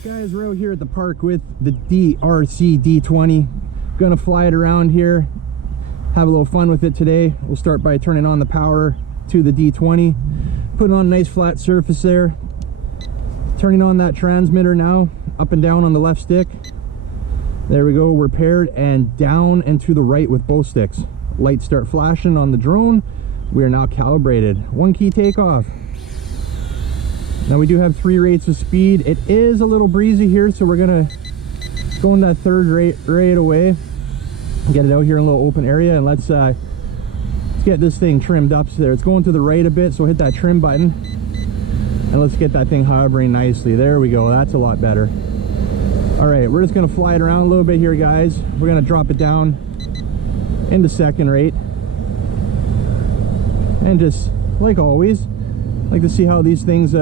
Alright guys, we're out here at the park with the DEERC D20. Gonna fly it around here, have a little fun with it today. We'll start by turning on the power to the D20, put it on a nice flat surface there, turning on that transmitter now, up and down on the left stick. There we go, we're paired, and down and to the right with both sticks. Lights start flashing on the drone. We are now calibrated. One key takeoff. Now we do have 3 rates of speed. It is a little breezy here, so we're gonna go in that third rate right away. Get it out here in a little open area, and let's get this thing trimmed up there. It's going to the right a bit, so hit that trim button, and let's get that thing hovering nicely. There we go, that's a lot better. All right, we're just gonna fly it around a little bit here, guys. We're gonna drop it down into second rate, and just like always, like to see how these things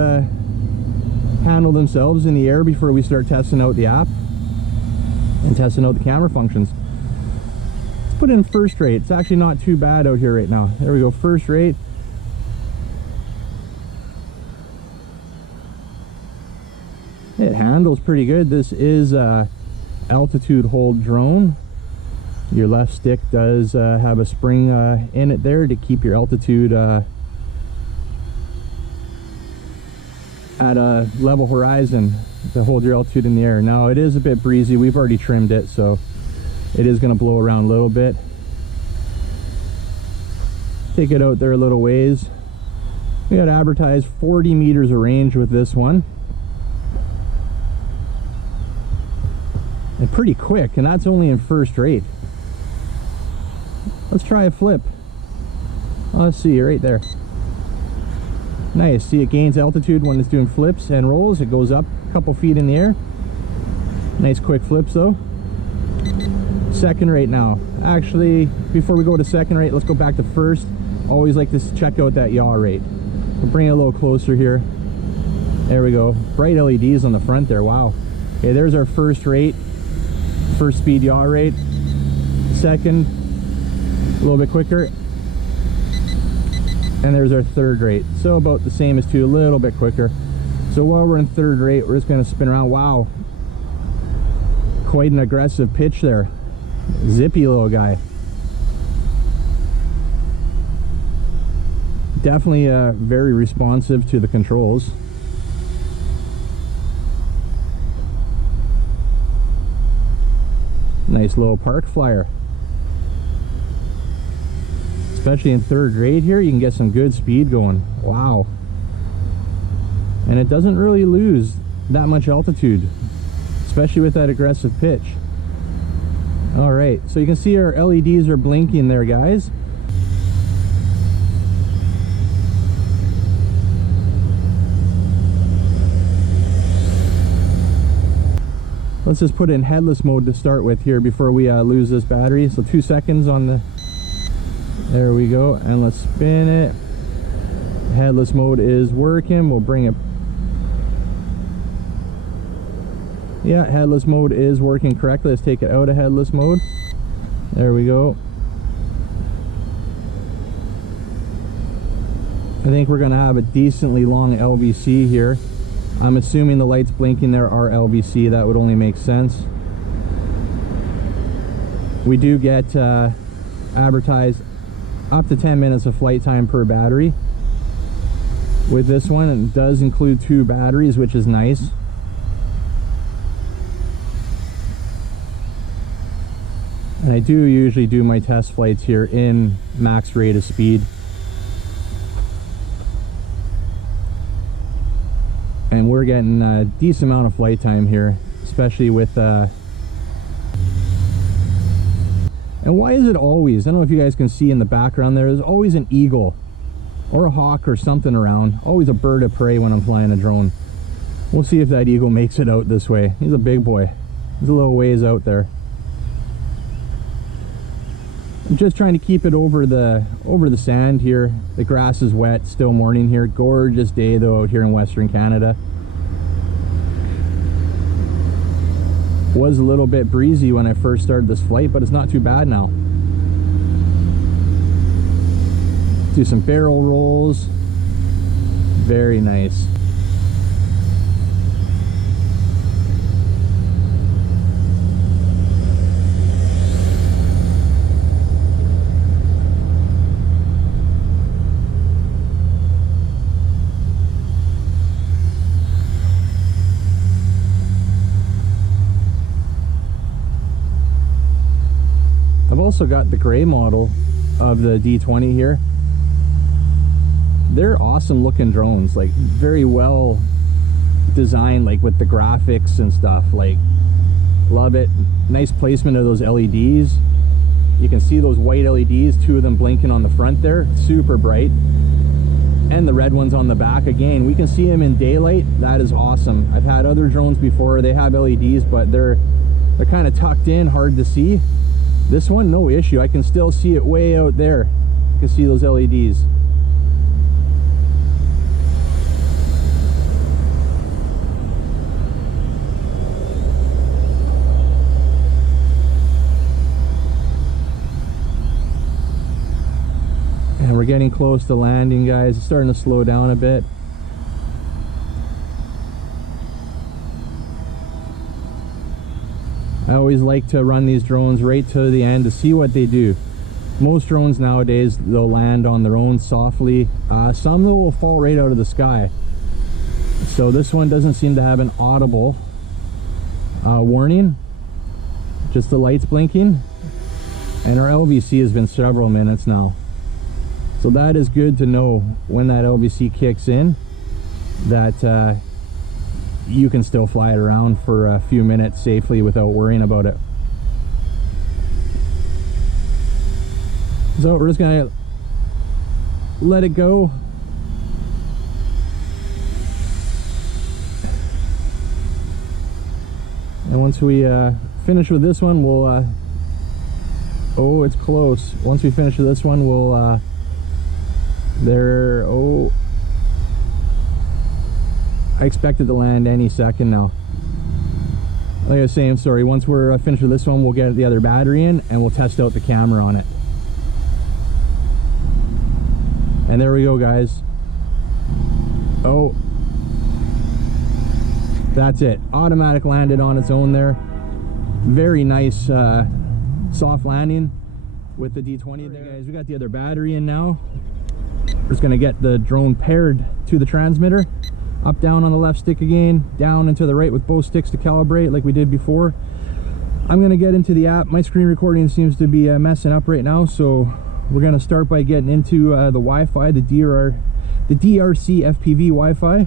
handle themselves in the air before we start testing out the app and testing out the camera functions. Let's put in first rate. It's actually not too bad out here right now. There we go, first rate. It handles pretty good. This is a altitude hold drone. Your left stick does have a spring in it there to keep your altitude at a level horizon, to hold your altitude in the air. Now it is a bit breezy. We've already trimmed it, so it is going to blow around a little bit. Take it out there a little ways. We got advertised 40 meters of range with this one, and pretty quick, and that's only in first rate. Let's try a flip. Oh, let's see, right there. Nice. See, it gains altitude when it's doing flips and rolls. It goes up a couple feet in the air. Nice quick flips though. Second rate now. Actually, before we go to second rate, let's go back to first. Always like to check out that yaw rate. We'll bring it a little closer here. There we go. Bright LEDs on the front there. Wow. Okay, there's our first rate. First speed yaw rate. Second, a little bit quicker. And there's our third rate, so about the same as 2, a little bit quicker. So while we're in third rate, we're just going to spin around. Wow, quite an aggressive pitch there. Zippy little guy. Definitely very responsive to the controls. Nice little park flyer. Especially in third rate here, you can get some good speed going. Wow. And it doesn't really lose that much altitude, especially with that aggressive pitch. All right, so you can see our LEDs are blinking there, guys. Let's just put it in headless mode to start with here before we lose this battery. So 2 seconds on the... There we go, and let's spin it. Headless mode is working. We'll bring it. Yeah, headless mode is working correctly. Let's take it out of headless mode. There we go. I think we're gonna have a decently long LVC here. I'm assuming the lights blinking there are LVC. That would only make sense. We do get advertised up to 10 minutes of flight time per battery with this one. It does include 2 batteries, which is nice. And I do usually do my test flights here in max rate of speed, and we're getting a decent amount of flight time here, especially with and why is it always, I don't know if you guys can see in the background there's always an eagle or a hawk or something around. Always a bird of prey when I'm flying a drone. We'll see if that eagle makes it out this way. He's a big boy. He's a little ways out there. I'm just trying to keep it over the sand here. The grass is wet, still morning here. Gorgeous day though out here in Western Canada. Was a little bit breezy when I first started this flight, but it's not too bad now. Do some barrel rolls. Very nice. also got the gray model of the D20 here. They're awesome looking drones, like very well designed, like with the graphics and stuff. Like, love it. Nice placement of those LEDs. You can see those white LEDs, 2 of them blinking on the front there, super bright. And the red ones on the back, again, we can see them in daylight. That is awesome. I've had other drones before, they have LEDs, but they're kind of tucked in, hard to see. This one, no issue. I can still see it way out there. You can see those LEDs. And we're getting close to landing, guys. It's starting to slow down a bit. I always like to run these drones right to the end to see what they do. Most drones nowadays, they'll land on their own softly. Some will fall right out of the sky. So this one doesn't seem to have an audible warning. Just the lights blinking. And our LVC has been several minutes now. So that is good to know when that LVC kicks in, that you can still fly it around for a few minutes safely without worrying about it. So we're just gonna let it go. And once we finish with this one, we'll oh, it's close. Once we finish with this one, we'll oh, I expect it to land any second now. Like I was saying, sorry, once we're finished with this one, we'll get the other battery in and we'll test out the camera on it. And there we go, guys. Oh, that's it. Automatic landed on its own there. Very nice soft landing with the D20 there, guys. We got the other battery in now. We're just gonna get the drone paired to the transmitter. Up, down on the left stick again, down and to the right with both sticks to calibrate like we did before. I'm gonna get into the app. My screen recording seems to be messing up right now, so we're gonna start by getting into the Wi-Fi, the DEERC FPV Wi-Fi,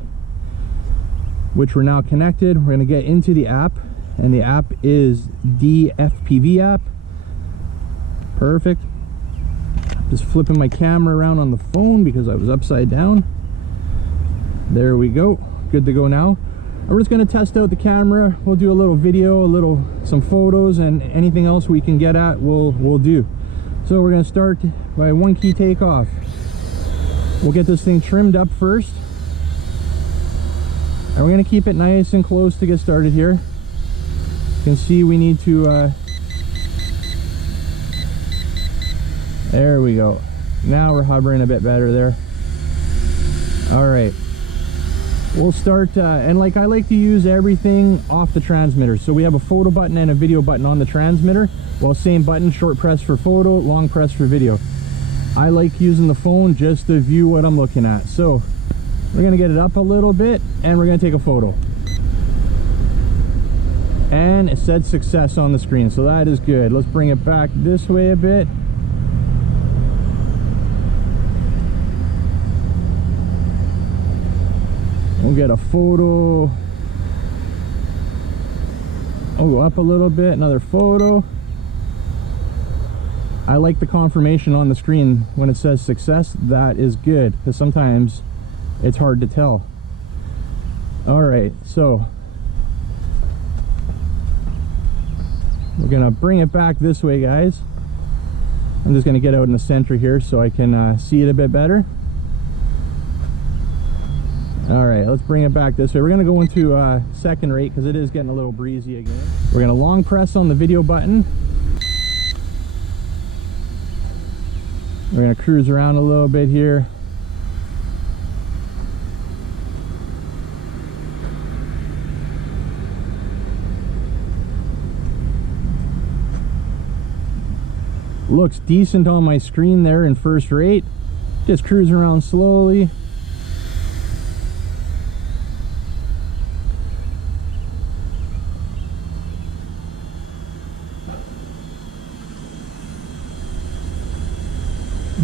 which we're now connected. We're gonna get into the app, and the app is DFPV app. Perfect. Just flipping my camera around on the phone because I was upside down. There we go. Good to go now. And we're just going to test out the camera. We'll do a little video, some photos, and anything else we can get at, we'll do. So we're going to start by 1 key takeoff. We'll get this thing trimmed up first. And we're going to keep it nice and close to get started here. You can see we need to there we go. Now we're hovering a bit better there. All right, we'll start and like I like to use everything off the transmitter. So we have a photo button and a video button on the transmitter. Well, same button, short press for photo, long press for video. I like using the phone just to view what I'm looking at. So we're gonna get it up a little bit and we're gonna take a photo. And it said success on the screen, so that is good. Let's bring it back this way a bit. We'll get a photo. I'll go up a little bit, another photo. I like the confirmation on the screen when it says success. That is good, because sometimes it's hard to tell. All right, so we're gonna bring it back this way, guys. I'm just gonna get out in the center here so I can see it a bit better. All right, let's bring it back this way. We're gonna go into second rate because it is getting a little breezy again. We're gonna long press on the video button. We're gonna cruise around a little bit here. Looks decent on my screen there in first rate. Just cruising around slowly.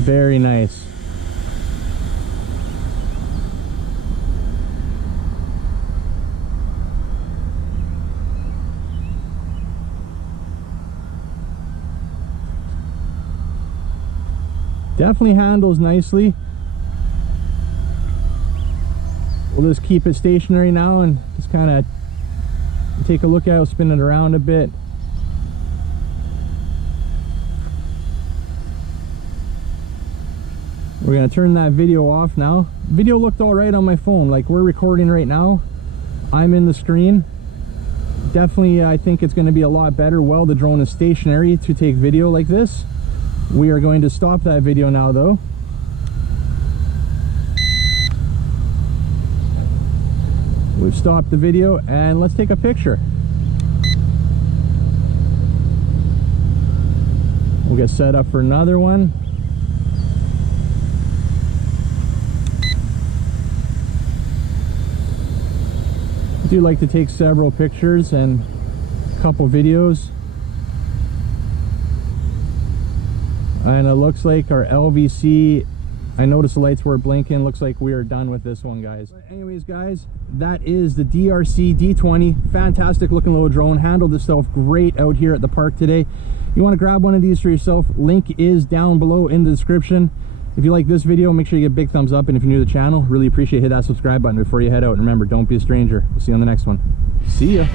Very nice. Definitely handles nicely. We'll just keep it stationary now and just kind of take a look at it, spin it around a bit. We're gonna turn that video off now. Video looked all right on my phone. Like, we're recording right now, I'm in the screen. Definitely, I think it's gonna be a lot better while the drone is stationary to take video like this. We are going to stop that video now though. We've stopped the video and let's take a picture. We'll get set up for another one. I do like to take several pictures and a couple videos. And it looks like our LVC, I noticed the lights were blinking. Looks like we are done with this one, guys. But anyways, guys, that is the DEERC D20. Fantastic looking little drone. Handled itself great out here at the park today. You want to grab one of these for yourself, link is down below in the description. If you like this video, make sure you give a big thumbs up, and if you're new to the channel, really appreciate it, hit that subscribe button before you head out. And remember, don't be a stranger. We'll see you on the next one. See ya.